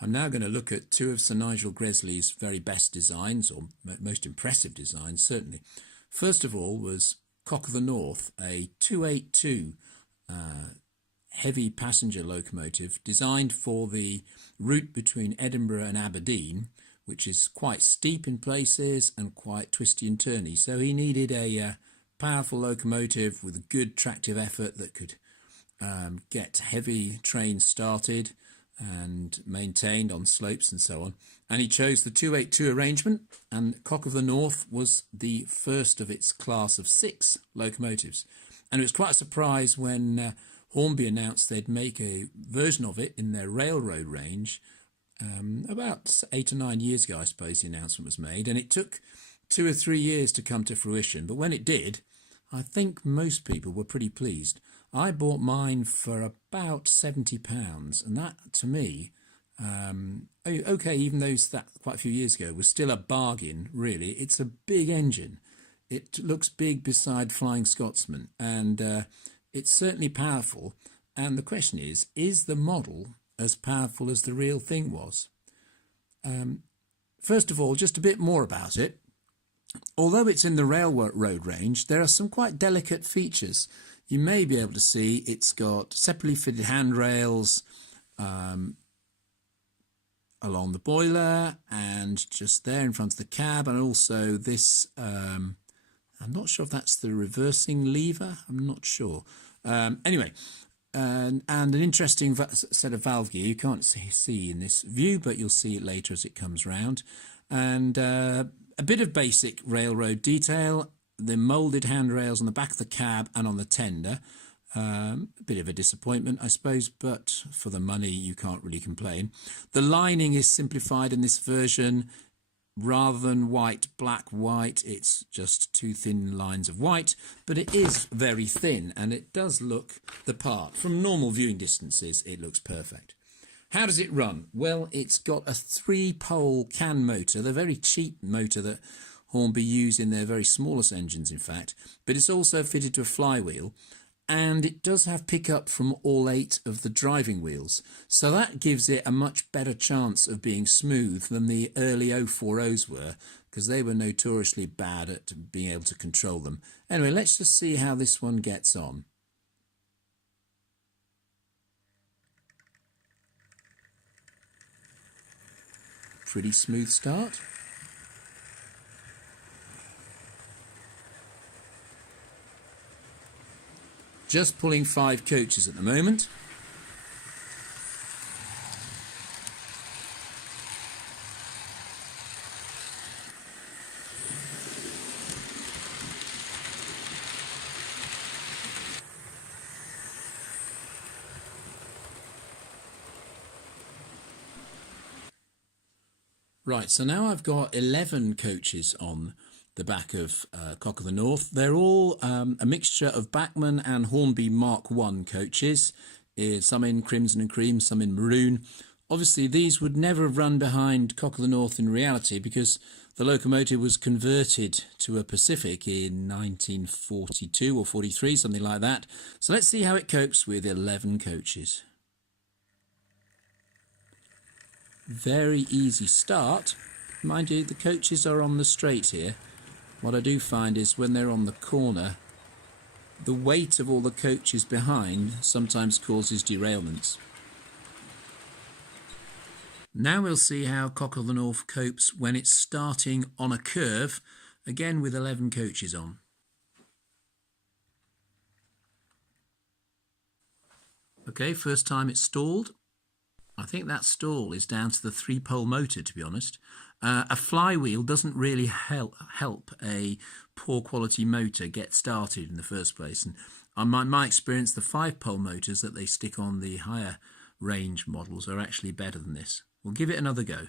I'm now going to look at two of Sir Nigel Gresley's very best designs, or most impressive designs, certainly. First of all was Cock of the North, a 282 heavy passenger locomotive designed for the route between Edinburgh and Aberdeen, which is quite steep in places and quite twisty and turny. So he needed a powerful locomotive with a good tractive effort that could get heavy trains started and maintained on slopes and so on. And he chose the 282 arrangement, and Cock of the North was the first of its class of 6 locomotives. And it was quite a surprise when Hornby announced they'd make a version of it in their railroad range about 8 or 9 years ago, I suppose the announcement was made. And it took 2 or 3 years to come to fruition. But when it did, I think most people were pretty pleased. I bought mine for about £70, and that, to me, okay, even though that quite a few years ago, was still a bargain, really. It's a big engine. It looks big beside Flying Scotsman, and it's certainly powerful. And the question is the model as powerful as the real thing was? First of all, just a bit more about it. Although it's in the railroad range, there are some quite delicate features. You may be able to see it's got separately fitted handrails along the boiler and just there in front of the cab, and also this, I'm not sure if that's the reversing lever, I'm not sure. Anyway, and an interesting set of valve gear you can't see in this view, but you'll see it later as it comes round. And a bit of basic railroad detail. The moulded handrails on the back of the cab and on the tender. A bit of a disappointment, I suppose, but for the money you can't really complain. The lining is simplified in this version. Rather than white, black, white, it's just 2 thin lines of white, but it is very thin and it does look the part. From normal viewing distances, it looks perfect. How does it run? Well, it's got a 3-pole can motor, the very cheap motor that Hornby use in their very smallest engines, in fact, but it's also fitted to a flywheel, and it does have pickup from all 8 of the driving wheels, so that gives it a much better chance of being smooth than the early 040s were, because they were notoriously bad at being able to control them. Anyway, let's just see how this one gets on. Pretty smooth start. Just pulling 5 coaches at the moment. Right, so now I've got 11 coaches on the back of Cock of the North. They're all a mixture of Bachmann and Hornby Mark I coaches, some in crimson and cream, some in maroon. Obviously, these would never have run behind Cock of the North in reality because the locomotive was converted to a Pacific in 1942 or 43, something like that. So let's see how it copes with 11 coaches. Very easy start. Mind you, the coaches are on the straight here. What I do find is when they're on the corner, the weight of all the coaches behind sometimes causes derailments. Now we'll see how Cock of the North copes when it's starting on a curve, again with 11 coaches on. Okay, first time it's stalled. I think that stall is down to the 3-pole motor, to be honest. A flywheel doesn't really help a poor quality motor get started in the first place. And on my experience, the 5-pole motors that they stick on the higher range models are actually better than this. We'll give it another go.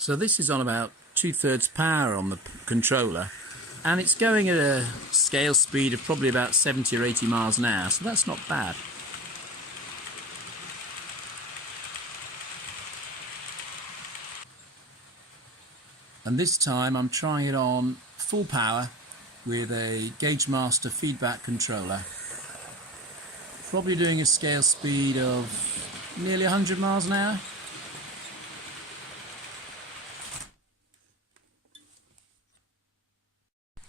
So this is on about 2/3 power on the controller, and it's going at a scale speed of probably about 70 or 80 miles an hour, so that's not bad. And this time I'm trying it on full power with a Gauge Master feedback controller, probably doing a scale speed of nearly 100 miles an hour.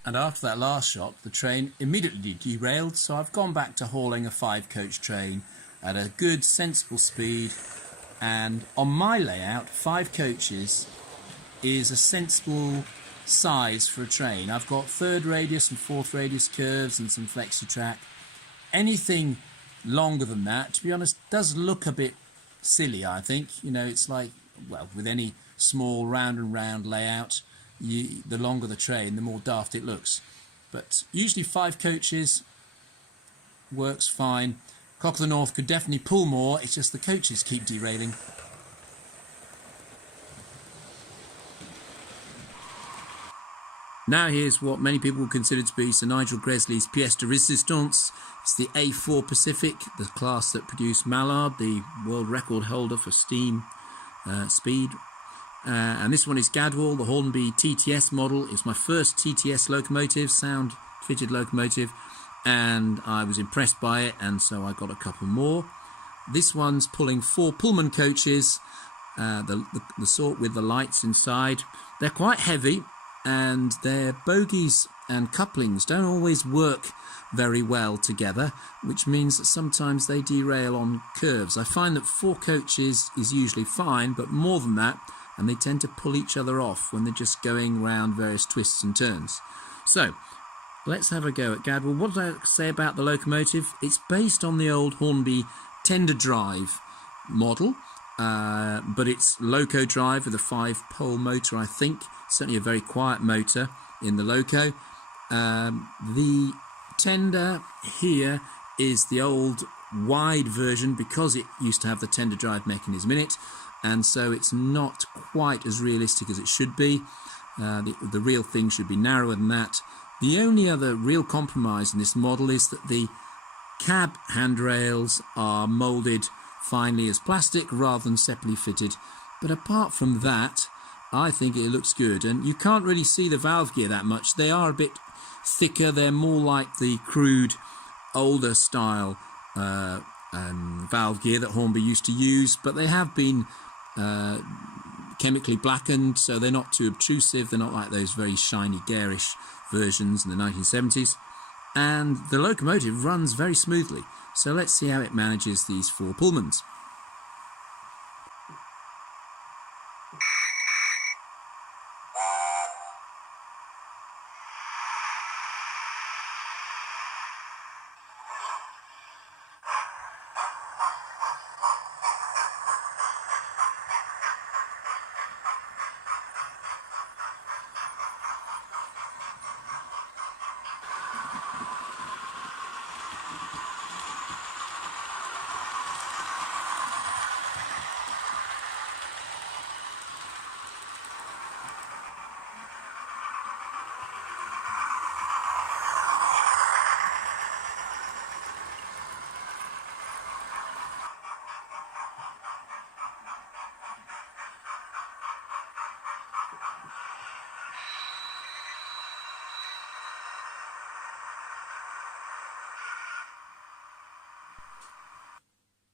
And after that last shot, the train immediately derailed, so I've gone back to hauling a 5-coach train at a good, sensible speed. And on my layout, 5 coaches is a sensible size for a train. I've got 3rd radius and 4th radius curves and some flexi-track. Anything longer than that, to be honest, does look a bit silly, I think. You know, it's like, well, with any small round and round layout, the longer the train, the more daft it looks. But usually 5 coaches works fine. Cock of the North could definitely pull more, it's just the coaches keep derailing. Now here's what many people would consider to be Sir Nigel Gresley's pièce de résistance. It's the A4 Pacific, the class that produced Mallard, the world record holder for steam speed. And this one is Gadwall, the Hornby TTS model. It's my first TTS locomotive, sound fitted locomotive, and I was impressed by it, and so I got a couple more. This one's pulling 4 Pullman coaches, the sort with the lights inside. They're quite heavy, and their bogies and couplings don't always work very well together, which means that sometimes they derail on curves. I find that 4 coaches is usually fine, but more than that, and they tend to pull each other off when they're just going round various twists and turns. So let's have a go at Gadwall. What did I say about the locomotive? It's based on the old Hornby tender drive model, but it's loco drive with a 5-pole motor, I think. Certainly a very quiet motor in the loco. The tender here is the old wide version because it used to have the tender drive mechanism in it, and so it's not quite as realistic as it should be. The real thing should be narrower than that. The only other real compromise in this model is that the cab handrails are moulded finely as plastic rather than separately fitted. But apart from that, I think it looks good. And you can't really see the valve gear that much. They are a bit thicker. They're more like the crude, older style valve gear that Hornby used to use. But they have been chemically blackened, so they're not too obtrusive. They're not like those very shiny, garish versions in the 1970s. And the locomotive runs very smoothly. So let's see how it manages these 4 Pullmans.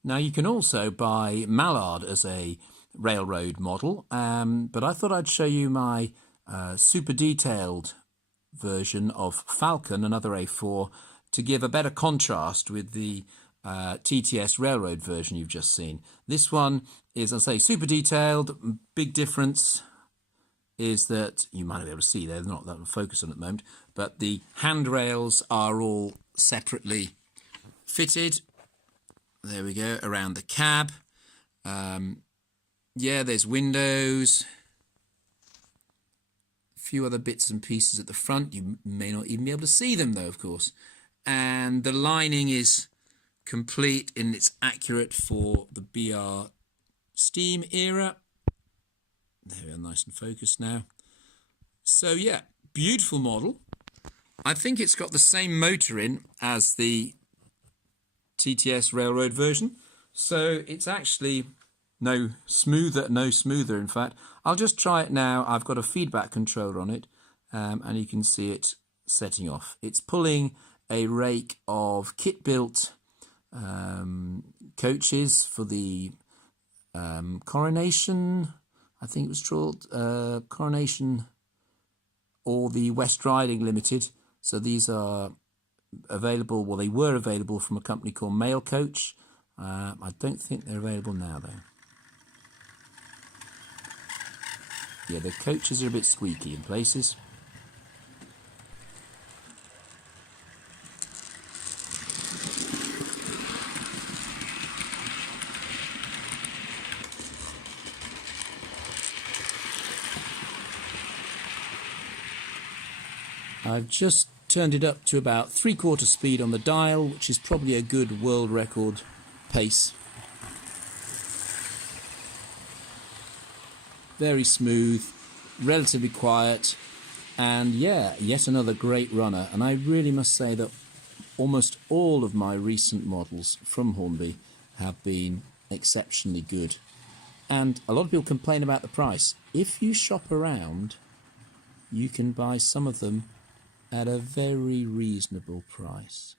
Now you can also buy Mallard as a railroad model, but I thought I'd show you my super detailed version of Falcon, another A4, to give a better contrast with the TTS railroad version you've just seen. This one is, I say, super detailed. Big difference is that, you might not be able to see there, they're not that focused on at the moment, but the handrails are all separately fitted. There we go, around the cab. Yeah, there's windows. A few other bits and pieces at the front. You may not even be able to see them though, of course. And the lining is complete and it's accurate for the BR steam era. There we are, nice and focused now. So yeah, beautiful model. I think it's got the same motor in as the TTS Railroad version, so it's actually no smoother in fact. I'll just try it now. I've got a feedback controller on it, and you can see it setting off. It's pulling a rake of kit-built coaches for the Coronation, I think it was called Coronation, or the West Riding Limited. So these are available, well, they were available from a company called Mail Coach. I don't think they're available now though. Yeah, the coaches are a bit squeaky in places. I've just turned it up to about 3/4 speed on the dial, which is probably a good world record pace. Very smooth, relatively quiet, and yeah, yet another great runner. And I really must say that almost all of my recent models from Hornby have been exceptionally good. And a lot of people complain about the price. If you shop around, you can buy some of them at a very reasonable price.